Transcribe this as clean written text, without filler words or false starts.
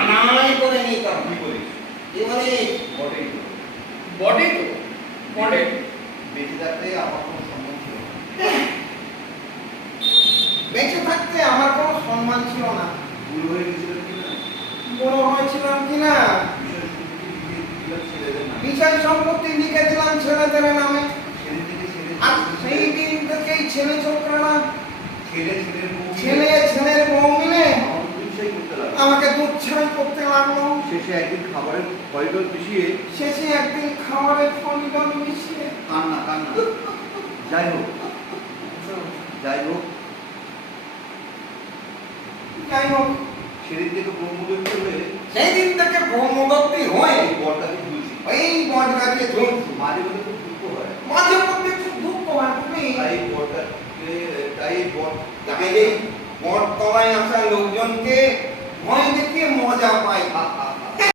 আনাই করে নিতাম। কি বলিস? বটেই তো বটে। বেঁচে থাকতে আমার কোনো সম্মান ছিল না। বেঁচে থাকতে আমার কোনো সম্মান ছিল না। ভুল হয়ে গেছিল কিনা, বড় হয়েছিলাম কিনা, বিষয় সম্পত্তি লিখে দিলাম ছেলেদের নামে। আর সেই দিন থেকেই ছেলে ছোকরা ছেলের বউ মিলে আমাকে দুধ ছাই করতে লাগলো। শেষে একদিন খাবারের করিডোর মিশিয়ে কান্না যাই হোক সেদিন থেকে ব্রহ্মদত্ত হয়ে সেই দিন থেকে ব্রহ্মদত্তী হয়ে বরটাকে ভুলছি। এই বটগাছে ঝুলছি। মাঝে মধ্যে খুব দুঃখ হয়, মাঝে মধ্যে খুব দুঃখ হয়। তুমি তাই এই বট তাই এই বট তলায় আসা লোকজনকে ভয় দেখিয়ে মজা পাই।